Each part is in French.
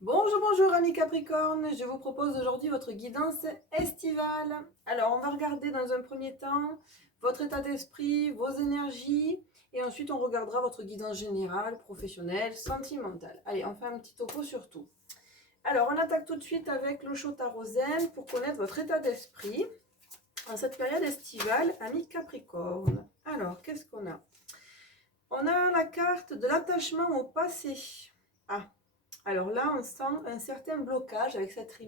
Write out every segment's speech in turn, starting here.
Bonjour, bonjour amis Capricorne, je vous propose aujourd'hui votre guidance estivale. Alors on va regarder dans un premier temps votre état d'esprit, vos énergies et ensuite on regardera votre guidance générale, professionnelle, sentimentale. Allez, on fait un petit topo sur tout. Alors on attaque tout de suite avec le chaud Zen pour connaître votre état d'esprit en cette période estivale, amis Capricorne. Alors qu'est-ce qu'on a? On a la carte de l'attachement au passé. Ah, alors là, on sent un certain blocage avec cette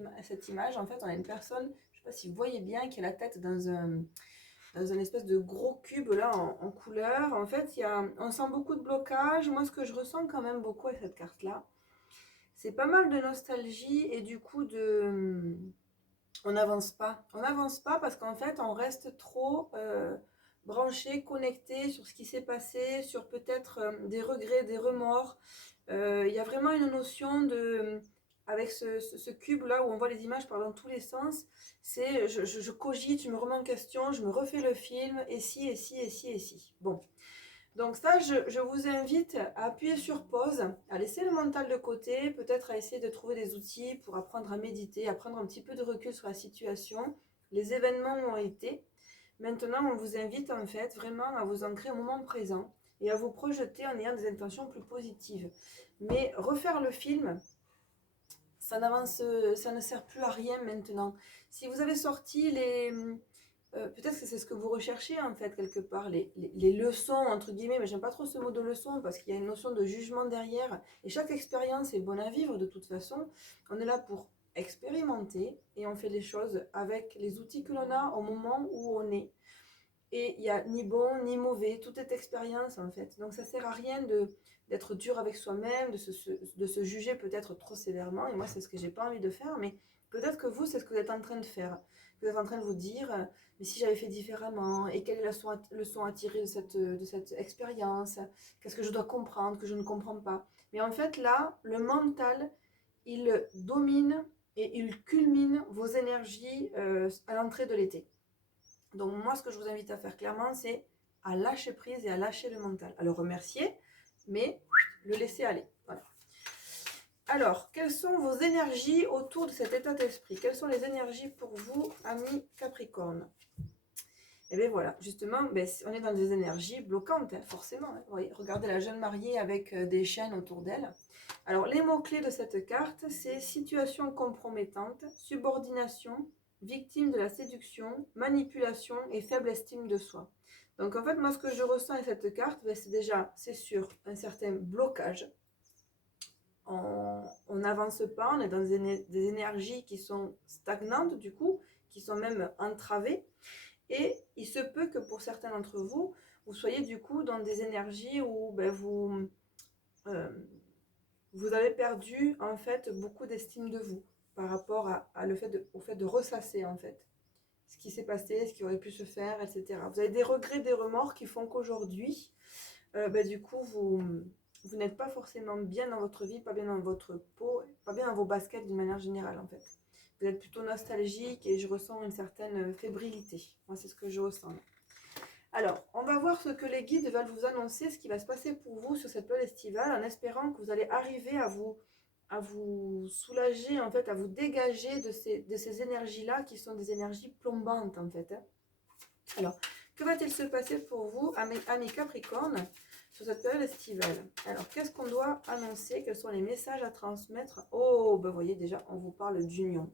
image. En fait, on a une personne, je ne sais pas si vous voyez bien, qui a la tête dans un espèce de gros cube là en couleur. En fait, on sent beaucoup de blocage. Moi, ce que je ressens quand même beaucoup avec cette carte-là, c'est pas mal de nostalgie et du coup on n'avance pas. On n'avance pas parce qu'en fait, on reste trop branché, connecté sur ce qui s'est passé, sur peut-être des regrets, des remords. Il y a vraiment une notion de, avec ce cube-là où on voit les images par dans tous les sens, c'est je cogite, je me remets en question, je me refais le film, et si, et si, et si, et si. Bon, donc ça, je vous invite à appuyer sur pause, à laisser le mental de côté, peut-être à essayer de trouver des outils pour apprendre à méditer, à prendre un petit peu de recul sur la situation. Les événements ont été. Maintenant, on vous invite en fait vraiment à vous ancrer au moment présent et à vous projeter en ayant des intentions plus positives. Mais refaire le film, ça ne sert plus à rien maintenant. Si vous avez sorti peut-être que c'est ce que vous recherchez en fait quelque part, les leçons entre guillemets, mais j'aime pas trop ce mot de leçon parce qu'il y a une notion de jugement derrière et chaque expérience est bonne à vivre de toute façon. On est là pour expérimenter et on fait les choses avec les outils que l'on a au moment où on est. Et il n'y a ni bon ni mauvais, tout est expérience en fait. Donc ça sert à rien d'être dur avec soi-même, de se juger peut-être trop sévèrement. Et moi, c'est ce que j'ai pas envie de faire, mais peut-être que vous, c'est ce que vous êtes en train de faire. Vous êtes en train de vous dire, mais si j'avais fait différemment, et quelle est la leçon à tirer de cette expérience? Qu'est-ce que je dois comprendre, que je ne comprends pas? Mais en fait, là, le mental, il domine et il culmine vos énergies à l'entrée de l'été. Donc moi, ce que je vous invite à faire clairement, c'est à lâcher prise et à lâcher le mental. À le remercier, mais le laisser aller. Voilà. Alors, quelles sont vos énergies autour de cet état d'esprit? Quelles sont les énergies pour vous, amis Capricorne? Et bien voilà, justement, on est dans des énergies bloquantes, hein, forcément. Hein. Oui, regardez la jeune mariée avec des chaînes autour d'elle. Alors, les mots-clés de cette carte, c'est situation compromettante, subordination, victime de la séduction, manipulation et faible estime de soi. Donc, en fait, moi, ce que je ressens avec cette carte, c'est déjà, c'est sûr, un certain blocage. On n'avance pas, on est dans des énergies qui sont stagnantes, du coup, qui sont même entravées. Et il se peut que pour certains d'entre vous, vous soyez du coup dans des énergies où euh, vous avez perdu en fait beaucoup d'estime de vous par rapport au fait de ressasser en fait ce qui s'est passé, ce qui aurait pu se faire, etc. Vous avez des regrets, des remords qui font qu'aujourd'hui, du coup, vous n'êtes pas forcément bien dans votre vie, pas bien dans votre peau, pas bien dans vos baskets d'une manière générale en fait. Vous êtes plutôt nostalgique et je ressens une certaine fébrilité. Moi, c'est ce que je ressens. Alors, on va voir ce que les guides veulent vous annoncer, ce qui va se passer pour vous sur cette période estivale, en espérant que vous allez arriver à vous soulager, en fait, à vous dégager de ces énergies-là, qui sont des énergies plombantes, en fait. Hein. Alors, que va-t-il se passer pour vous, amis Capricorne, sur cette période estivale? Alors, qu'est-ce qu'on doit annoncer? Quels sont les messages à transmettre? Oh, ben, vous voyez, déjà, on vous parle d'union.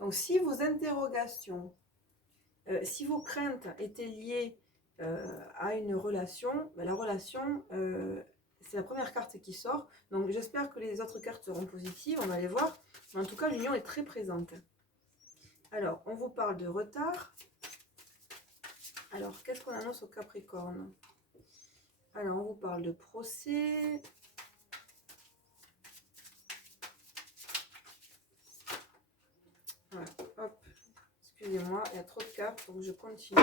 Donc, si vos interrogations, si vos craintes étaient liées à une relation, ben, la relation, c'est la première carte qui sort. Donc j'espère que les autres cartes seront positives, on va les voir. Mais en tout cas, l'union est très présente. Alors, on vous parle de retard. Alors, qu'est-ce qu'on annonce au Capricorne? Alors, on vous parle de procès. Voilà, hop. Excusez-moi, il y a trop de cartes, donc je continue.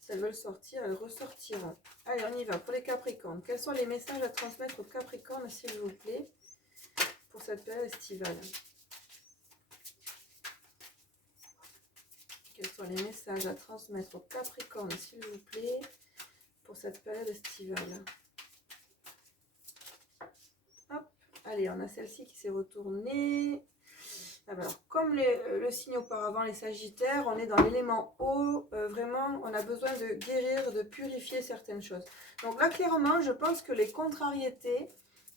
Si elles veulent sortir, elles ressortiront. Allez, on y va. Pour les Capricornes, quels sont les messages à transmettre aux Capricornes, s'il vous plaît, pour cette période estivale? Quels sont les messages à transmettre aux Capricornes, s'il vous plaît, pour cette période estivale? Hop, Allez, on a celle-ci qui s'est retournée. Ah ben alors, comme le signe auparavant, les Sagittaires, on est dans l'élément eau. Vraiment, on a besoin de guérir, de purifier certaines choses. Donc là, clairement, je pense que les contrariétés,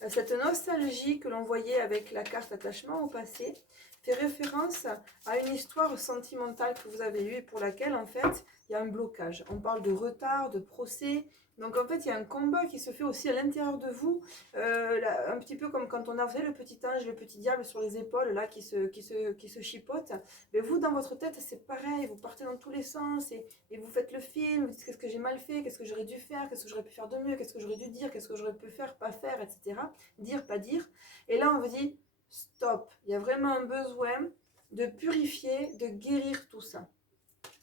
cette nostalgie que l'on voyait avec la carte attachement au passé, fait référence à une histoire sentimentale que vous avez eue et pour laquelle, en fait, il y a un blocage. On parle de retard, de procès. Donc en fait, il y a un combat qui se fait aussi à l'intérieur de vous, un petit peu comme quand on a, vous savez, le petit ange, le petit diable sur les épaules, là, qui se chipote. Mais vous, dans votre tête, c'est pareil, vous partez dans tous les sens et vous faites le film, vous dites qu'est-ce que j'ai mal fait, qu'est-ce que j'aurais dû faire, qu'est-ce que j'aurais pu faire de mieux, qu'est-ce que j'aurais dû dire, qu'est-ce que j'aurais pu faire, pas faire, etc. Dire, pas dire. Et là, on vous dit, stop, il y a vraiment un besoin de purifier, de guérir tout ça.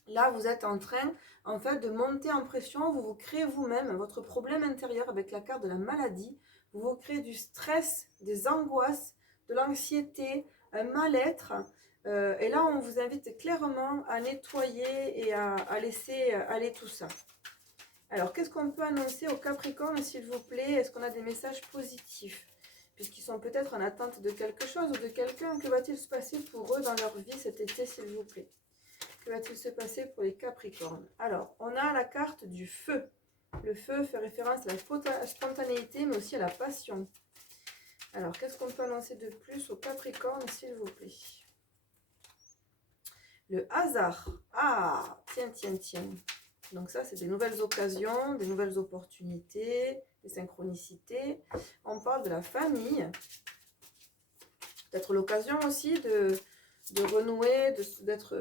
Là, vous êtes en train, en fait, de monter en pression. Vous vous créez vous-même votre problème intérieur avec la carte de la maladie. Vous vous créez du stress, des angoisses, de l'anxiété, un mal-être. Et là, on vous invite clairement à nettoyer et à laisser aller tout ça. Alors, qu'est-ce qu'on peut annoncer aux Capricornes, s'il vous plaît? Est-ce qu'on a des messages positifs? Puisqu'ils sont peut-être en attente de quelque chose ou de quelqu'un. Que va-t-il se passer pour eux dans leur vie cet été, s'il vous plaît? Que va-t-il se passer pour les Capricornes? Alors, on a la carte du feu. Le feu fait référence à la spontanéité, mais aussi à la passion. Alors, qu'est-ce qu'on peut annoncer de plus aux Capricornes, s'il vous plaît? Le hasard. Ah, tiens, tiens, tiens. Donc ça, c'est des nouvelles occasions, des nouvelles opportunités, des synchronicités. On parle de la famille. Peut-être l'occasion aussi de renouer,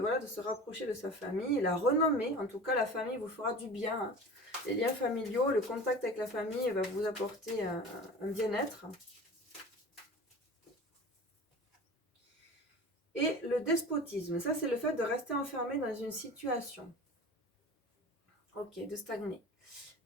voilà, de se rapprocher de sa famille, la renommer. En tout cas, la famille vous fera du bien. Hein. Les liens familiaux, le contact avec la famille va vous apporter un bien-être. Et le despotisme, ça c'est le fait de rester enfermé dans une situation. Ok, de stagner.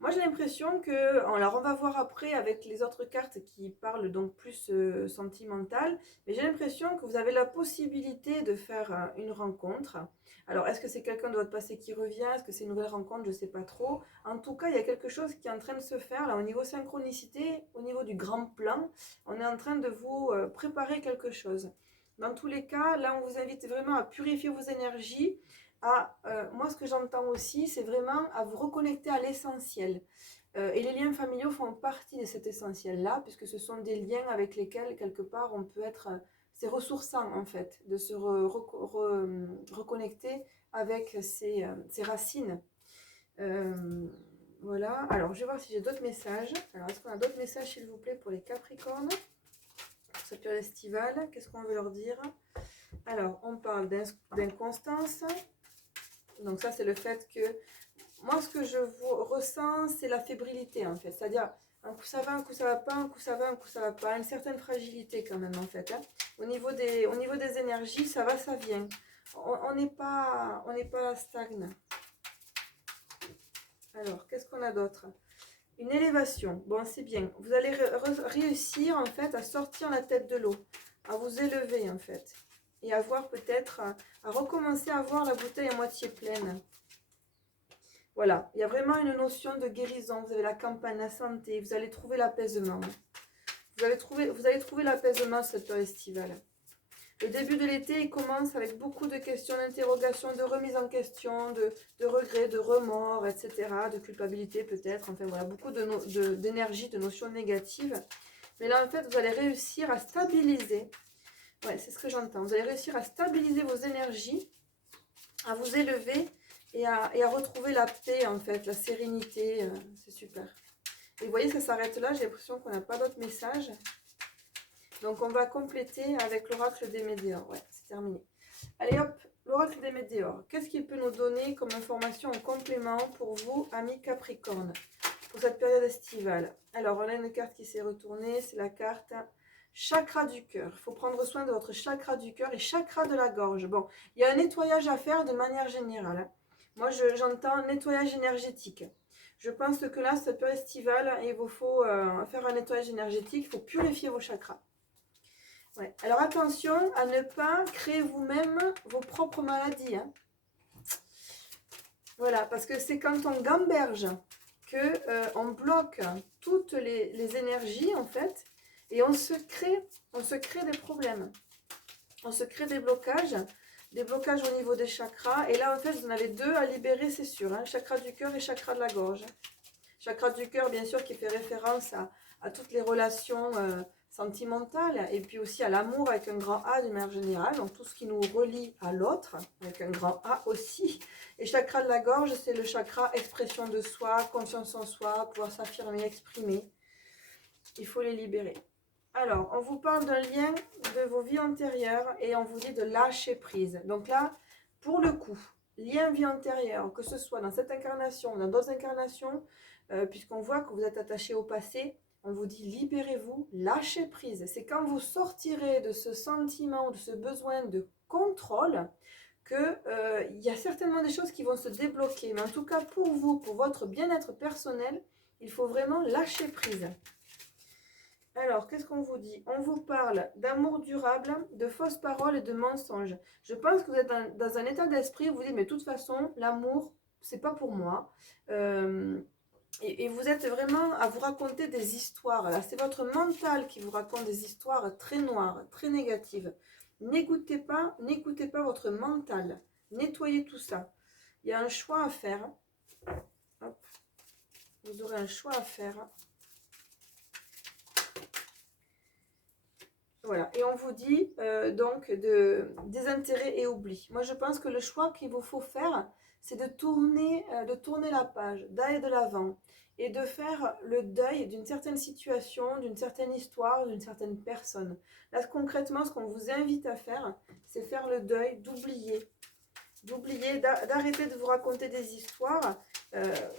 Moi j'ai l'impression que, alors on va voir après avec les autres cartes qui parlent donc plus sentimentales, mais j'ai l'impression que vous avez la possibilité de faire une rencontre. Alors est-ce que c'est quelqu'un de votre passé qui revient? Est-ce que c'est une nouvelle rencontre? Je ne sais pas trop. En tout cas, il y a quelque chose qui est en train de se faire là au niveau synchronicité, au niveau du grand plan. On est en train de vous préparer quelque chose. Dans tous les cas, là on vous invite vraiment à purifier vos énergies. Moi, ce que j'entends aussi, c'est vraiment à vous reconnecter à l'essentiel. Et les liens familiaux font partie de cet essentiel-là, puisque ce sont des liens avec lesquels, quelque part, on peut être... c'est ressourçant, en fait, de se reconnecter avec ses racines. Voilà. Alors, je vais voir si j'ai d'autres messages. Alors, est-ce qu'on a d'autres messages, s'il vous plaît, pour les Capricornes? Pour cette période estivale, qu'est-ce qu'on veut leur dire? Alors, on parle d'inconstance. Donc ça, c'est le fait que, moi, ce que je ressens, c'est la fébrilité, en fait. C'est-à-dire, un coup ça va, un coup ça va pas, un coup ça va, un coup ça va pas. Une certaine fragilité, quand même, en fait. Hein. Au niveau des énergies, ça va, ça vient. On n'est pas stagne. Alors, qu'est-ce qu'on a d'autre? Une élévation. Bon, c'est bien. Vous allez réussir, en fait, à sortir la tête de l'eau. À vous élever, en fait. Et à voir peut-être, à recommencer à voir la bouteille à moitié pleine. Voilà, il y a vraiment une notion de guérison. Vous avez la campagne, la santé, vous allez trouver l'apaisement. Vous allez trouver l'apaisement cette période estivale. Le début de l'été, il commence avec beaucoup de questions, d'interrogations, de remise en question, de regrets, de remords, etc., de culpabilité peut-être. Enfin voilà, beaucoup d'énergie, de notions négatives. Mais là, en fait, vous allez réussir à stabiliser. Ouais, c'est ce que j'entends. Vous allez réussir à stabiliser vos énergies, à vous élever et à retrouver la paix, en fait, la sérénité. C'est super. Et vous voyez, ça s'arrête là. J'ai l'impression qu'on n'a pas d'autres messages. Donc, on va compléter avec l'oracle des météores. Ouais, c'est terminé. Allez hop, l'oracle des météores. Qu'est-ce qu'il peut nous donner comme information en complément pour vous, amis Capricorne, pour cette période estivale? Alors, on a une carte qui s'est retournée. C'est la carte chakra du cœur. Il faut prendre soin de votre chakra du cœur et chakra de la gorge. Bon, il y a un nettoyage à faire de manière générale. Hein. Moi, j'entends nettoyage énergétique. Je pense que là, cette période estivale, il vous faut faire un nettoyage énergétique. Il faut purifier vos chakras. Ouais. Alors attention à ne pas créer vous-même vos propres maladies. Hein. Voilà, parce que c'est quand on gamberge qu'on bloque toutes les énergies, en fait, Et on se crée des problèmes. On se crée des blocages au niveau des chakras. Et là, en fait, vous en avez deux à libérer, c'est sûr. Hein, chakra du cœur et chakra de la gorge. Chakra du cœur, bien sûr, qui fait référence à toutes les relations sentimentales et puis aussi à l'amour avec un grand A de manière générale. Donc, tout ce qui nous relie à l'autre, avec un grand A aussi. Et chakra de la gorge, c'est le chakra expression de soi, confiance en soi, pouvoir s'affirmer, exprimer. Il faut les libérer. Alors, on vous parle d'un lien de vos vies antérieures et on vous dit de lâcher prise. Donc là, pour le coup, lien vie antérieure, que ce soit dans cette incarnation ou dans d'autres incarnations, puisqu'on voit que vous êtes attaché au passé, on vous dit libérez-vous, lâchez prise. C'est quand vous sortirez de ce sentiment, de ce besoin de contrôle, qu'il y a certainement des choses qui vont se débloquer. Mais en tout cas, pour vous, pour votre bien-être personnel, il faut vraiment lâcher prise. Alors, qu'est-ce qu'on vous dit? On vous parle d'amour durable, de fausses paroles et de mensonges. Je pense que vous êtes dans un état d'esprit où vous dites, mais de toute façon, l'amour, c'est pas pour moi. Et vous êtes vraiment à vous raconter des histoires. Là, c'est votre mental qui vous raconte des histoires très noires, très négatives. N'écoutez pas votre mental. Nettoyez tout ça. Il y a un choix à faire. Hop. Vous aurez un choix à faire. Voilà, et on vous dit donc désintérêt et oubli. Moi, je pense que le choix qu'il vous faut faire, c'est de tourner la page, d'aller de l'avant et de faire le deuil d'une certaine situation, d'une certaine histoire, d'une certaine personne. Là, concrètement, ce qu'on vous invite à faire, c'est faire le deuil, d'arrêter de vous raconter des histoires,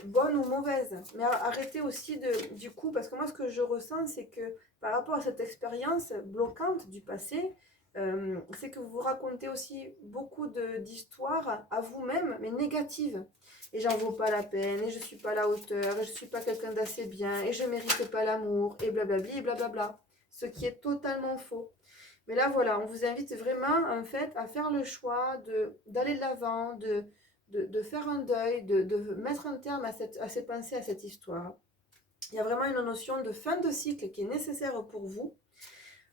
bonnes ou mauvaises. Mais arrêtez aussi du coup, parce que moi, ce que je ressens, c'est que par rapport à cette expérience bloquante du passé, c'est que vous vous racontez aussi beaucoup d'histoires à vous-même, mais négatives. Et j'en vaux pas la peine, et je suis pas à la hauteur, et je suis pas quelqu'un d'assez bien, et je mérite pas l'amour, et blablabli, et blablabla. Ce qui est totalement faux. Mais là, voilà, on vous invite vraiment, en fait, à faire le choix d'aller de l'avant, de faire un deuil, de mettre un terme à ces pensées, à cette histoire. Il y a vraiment une notion de fin de cycle qui est nécessaire pour vous.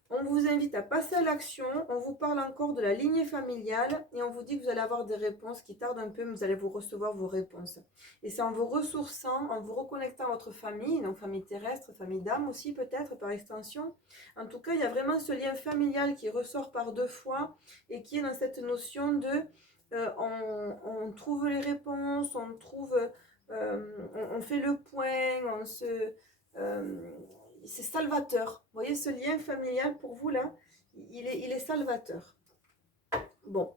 On vous invite à passer à l'action, on vous parle encore de la lignée familiale et on vous dit que vous allez avoir des réponses qui tardent un peu, mais vous allez vous recevoir vos réponses. Et c'est en vous ressourçant, en vous reconnectant à votre famille, donc famille terrestre, famille d'âme aussi peut-être par extension. En tout cas, il y a vraiment ce lien familial qui ressort par deux fois et qui est dans cette notion de on trouve les réponses, on fait le point, c'est salvateur. Vous voyez, ce lien familial pour vous là, il est salvateur. Bon,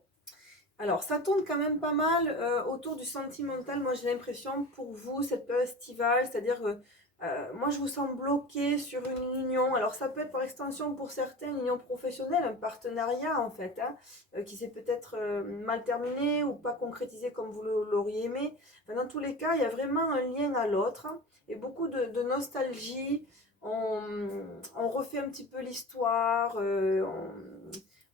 alors ça tourne quand même pas mal autour du sentimental. Moi j'ai l'impression pour vous, cette période estivale, c'est-à-dire moi je vous sens bloqué sur une union. Alors ça peut être par extension pour certains une union professionnelle, un partenariat en fait, hein, qui s'est peut-être mal terminé ou pas concrétisé comme vous l'auriez aimé. Enfin, dans tous les cas, il y a vraiment un lien à l'autre et beaucoup de nostalgie. On refait un petit peu l'histoire,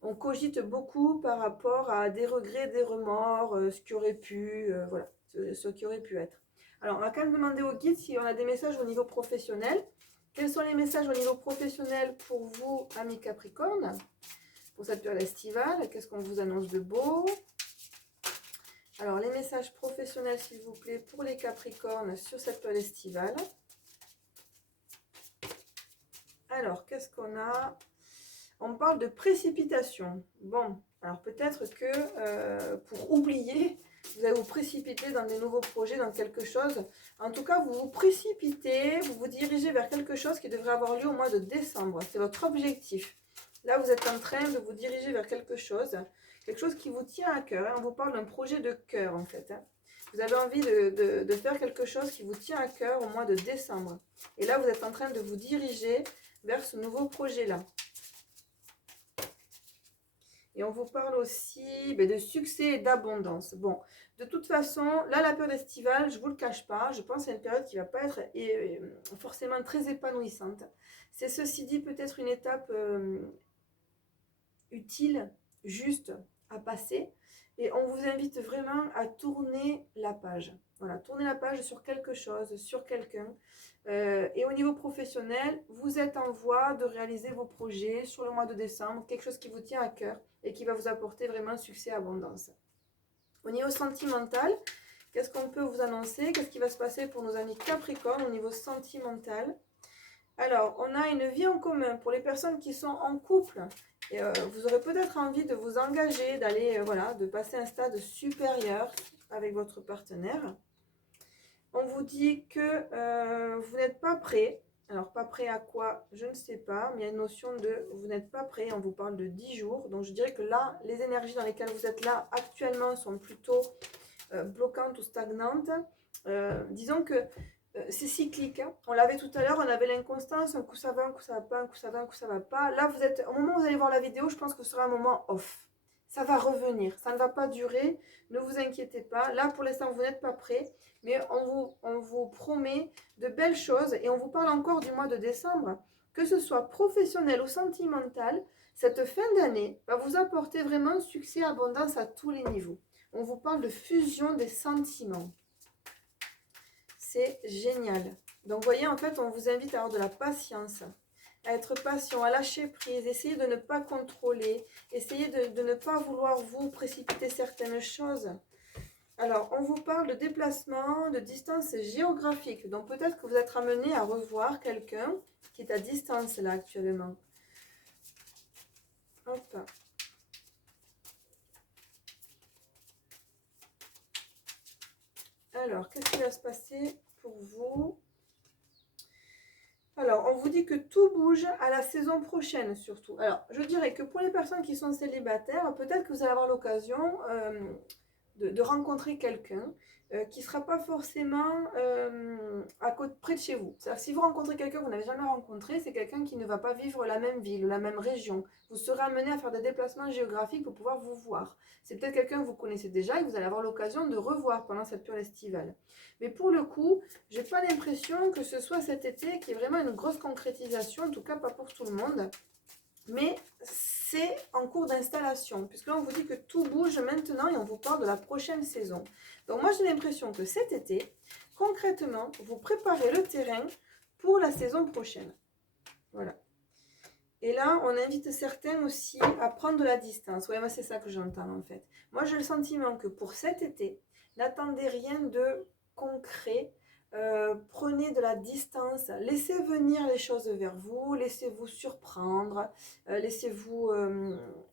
on cogite beaucoup par rapport à des regrets, des remords, ce qui aurait pu, voilà, ce qui aurait pu être. Alors, on va quand même demander au guide si on a des messages au niveau professionnel. Quels sont les messages au niveau professionnel pour vous, amis Capricorne, pour cette période estivale? Qu'est-ce qu'on vous annonce de beau? Alors, les messages professionnels, s'il vous plaît, pour les Capricornes sur cette période estivale. Alors, qu'est-ce qu'on a? On parle de précipitation. Bon, alors peut-être que pour oublier, vous allez vous précipiter dans des nouveaux projets, dans quelque chose. En tout cas, vous vous précipitez, vous vous dirigez vers quelque chose qui devrait avoir lieu au mois de décembre. C'est votre objectif. Là, vous êtes en train de vous diriger vers quelque chose qui vous tient à cœur. Hein. On vous parle d'un projet de cœur, en fait. Hein. Vous avez envie de faire quelque chose qui vous tient à cœur au mois de décembre. Et là, vous êtes en train de vous diriger vers ce nouveau projet-là. Et on vous parle aussi de succès et d'abondance. Bon, de toute façon, là, la période estivale, je ne vous le cache pas, je pense que c'est une période qui ne va pas être forcément très épanouissante. C'est ceci dit peut-être une étape utile, juste à passer. Et on vous invite vraiment à tourner la page. Voilà, tournez la page sur quelque chose, sur quelqu'un. Et au niveau professionnel, vous êtes en voie de réaliser vos projets sur le mois de décembre, quelque chose qui vous tient à cœur et qui va vous apporter vraiment succès et abondance. Au niveau sentimental, qu'est-ce qu'on peut vous annoncer? Qu'est-ce qui va se passer pour nos amis Capricorne au niveau sentimental? Alors, on a une vie en commun pour les personnes qui sont en couple. Et, vous aurez peut-être envie de vous engager, d'aller, voilà, de passer un stade supérieur avec votre partenaire. On vous dit que vous n'êtes pas prêt. Alors, pas prêt à quoi? Je ne sais pas. Mais il y a une notion de vous n'êtes pas prêt. On vous parle de 10 jours. Donc, je dirais que là, les énergies dans lesquelles vous êtes là actuellement sont plutôt bloquantes ou stagnantes. Disons que c'est cyclique. Hein. On l'avait tout à l'heure, on avait l'inconstance. Un coup ça va, un coup ça va pas, un coup ça va, un coup ça va pas. Là, vous êtes, au moment où vous allez voir la vidéo, je pense que ce sera un moment off. Ça va revenir. Ça ne va pas durer. Ne vous inquiétez pas. Là, pour l'instant, vous n'êtes pas prêt. Mais on vous promet de belles choses et on vous parle encore du mois de décembre. Que ce soit professionnel ou sentimental, cette fin d'année va vous apporter vraiment succès et abondance à tous les niveaux. On vous parle de fusion des sentiments. C'est génial. Donc, vous voyez, en fait, on vous invite à avoir de la patience, à être patient, à lâcher prise, essayez de ne pas contrôler, essayez de ne pas vouloir vous précipiter certaines choses. Alors, on vous parle de déplacement, de distance géographique. Donc, peut-être que vous êtes amené à revoir quelqu'un qui est à distance là actuellement. Hop. Alors, qu'est-ce qui va se passer pour vous? Alors, on vous dit que tout bouge à la saison prochaine surtout. Alors, je dirais que pour les personnes qui sont célibataires, peut-être que vous allez avoir l'occasion de rencontrer quelqu'un qui ne sera pas forcément à côté, près de chez vous. C'est-à-dire que si vous rencontrez quelqu'un que vous n'avez jamais rencontré, c'est quelqu'un qui ne va pas vivre la même ville, la même région. Vous serez amené à faire des déplacements géographiques pour pouvoir vous voir. C'est peut-être quelqu'un que vous connaissez déjà et que vous allez avoir l'occasion de revoir pendant cette période estivale. Mais pour le coup, je n'ai pas l'impression que ce soit cet été qui est vraiment une grosse concrétisation, en tout cas pas pour tout le monde. Mais c'est en cours d'installation, puisque là on vous dit que tout bouge maintenant et on vous parle de la prochaine saison. Donc moi j'ai l'impression que cet été, concrètement, vous préparez le terrain pour la saison prochaine. Voilà. Et là, on invite certains aussi à prendre de la distance. Oui, moi c'est ça que j'entends en fait. Moi j'ai le sentiment que pour cet été, n'attendez rien de concret. Prenez de la distance, laissez venir les choses vers vous, laissez-vous surprendre, laissez-vous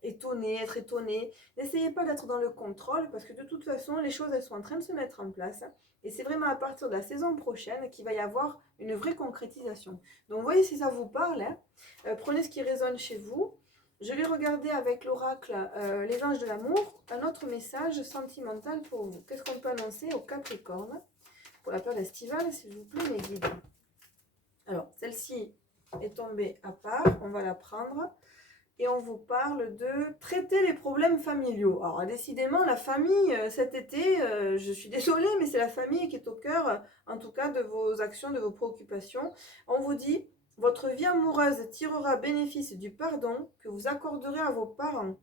être étonné. N'essayez pas d'être dans le contrôle parce que de toute façon, les choses elles sont en train de se mettre en place. Et c'est vraiment à partir de la saison prochaine qu'il va y avoir une vraie concrétisation. Donc, vous voyez si ça vous parle. Hein. Prenez ce qui résonne chez vous. Je vais regarder avec l'oracle les anges de l'amour un autre message sentimental pour vous. Qu'est-ce qu'on peut annoncer au Capricorne pour la période estivale, s'il vous plaît, mes guides? Alors, celle-ci est tombée à part. On va la prendre. Et on vous parle de traiter les problèmes familiaux. Alors, décidément, la famille, cet été, je suis désolée, mais c'est la famille qui est au cœur, en tout cas, de vos actions, de vos préoccupations. On vous dit, votre vie amoureuse tirera bénéfice du pardon que vous accorderez à vos parents.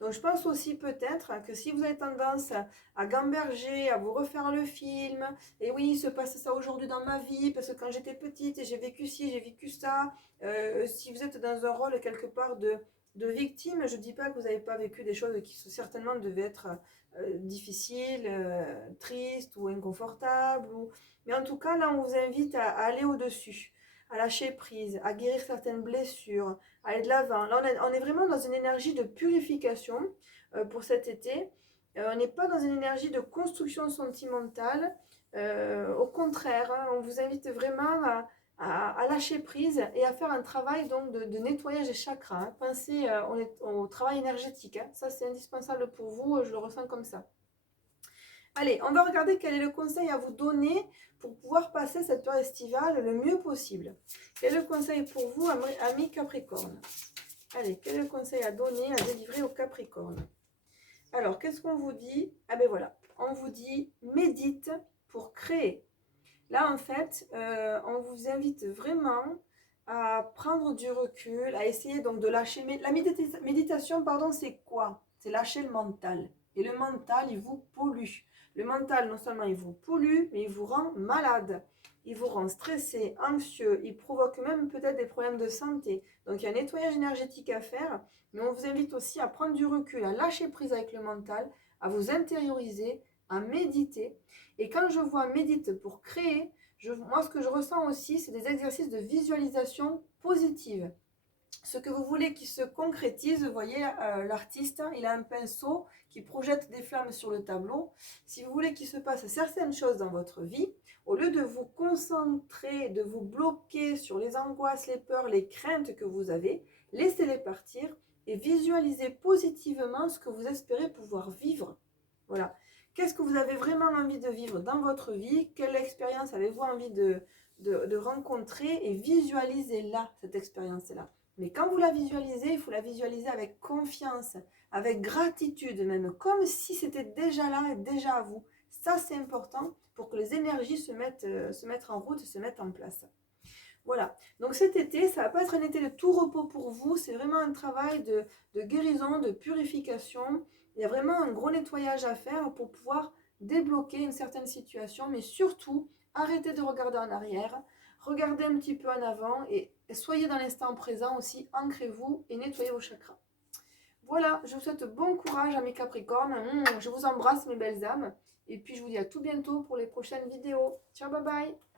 Donc, je pense aussi peut-être que si vous avez tendance à gamberger, à vous refaire le film, et oui, il se passe ça aujourd'hui dans ma vie, parce que quand j'étais petite, j'ai vécu ci, j'ai vécu ça, si vous êtes dans un rôle quelque part de victime, je ne dis pas que vous n'avez pas vécu des choses qui certainement devaient être difficiles, tristes ou inconfortables. Mais en tout cas, là, on vous invite à aller au-dessus, à lâcher prise, à guérir certaines blessures, à aller de l'avant. Là, on est vraiment dans une énergie de purification pour cet été. On n'est pas dans une énergie de construction sentimentale. Au contraire, hein, on vous invite vraiment à lâcher prise et à faire un travail donc de nettoyage des chakras. Hein. Pensez au travail énergétique. Hein. Ça, c'est indispensable pour vous. Je le ressens comme ça. Allez, on va regarder quel est le conseil à vous donner pour pouvoir passer cette période estivale le mieux possible. Quel est le conseil pour vous, amis Capricorne? Allez, quel est le conseil à donner, à délivrer aux Capricornes? Alors, qu'est-ce qu'on vous dit? Ah ben voilà, on vous dit médite pour créer. Là, en fait, on vous invite vraiment à prendre du recul, à essayer donc de lâcher. Mais la méditation, pardon, c'est quoi? C'est lâcher le mental. Et le mental, il vous pollue. Le mental, non seulement il vous pollue, mais il vous rend malade. Il vous rend stressé, anxieux, il provoque même peut-être des problèmes de santé. Donc il y a un nettoyage énergétique à faire, mais on vous invite aussi à prendre du recul, à lâcher prise avec le mental, à vous intérioriser, à méditer. Et quand je vois médite pour créer, moi ce que je ressens aussi, c'est des exercices de visualisation positive. Ce que vous voulez qui se concrétise, vous voyez, l'artiste, il a un pinceau qui projette des flammes sur le tableau. Si vous voulez qu'il se passe certaines choses dans votre vie, au lieu de vous concentrer, de vous bloquer sur les angoisses, les peurs, les craintes que vous avez, laissez-les partir et visualisez positivement ce que vous espérez pouvoir vivre. Voilà. Qu'est-ce que vous avez vraiment envie de vivre dans votre vie? Quelle expérience avez-vous envie de rencontrer? Et visualisez-la, cette expérience-là. Mais quand vous la visualisez, il faut la visualiser avec confiance, avec gratitude même, comme si c'était déjà là et déjà à vous. Ça, c'est important pour que les énergies se mettent en route, se mettent en place. Voilà, donc cet été, ça ne va pas être un été de tout repos pour vous, c'est vraiment un travail de guérison, de purification. Il y a vraiment un gros nettoyage à faire pour pouvoir débloquer une certaine situation, mais surtout, arrêtez de regarder en arrière, regardez un petit peu en avant et soyez dans l'instant présent aussi, ancrez-vous et nettoyez vos chakras. Voilà, je vous souhaite bon courage à mes Capricornes, je vous embrasse mes belles âmes, et puis je vous dis à tout bientôt pour les prochaines vidéos. Ciao, bye bye!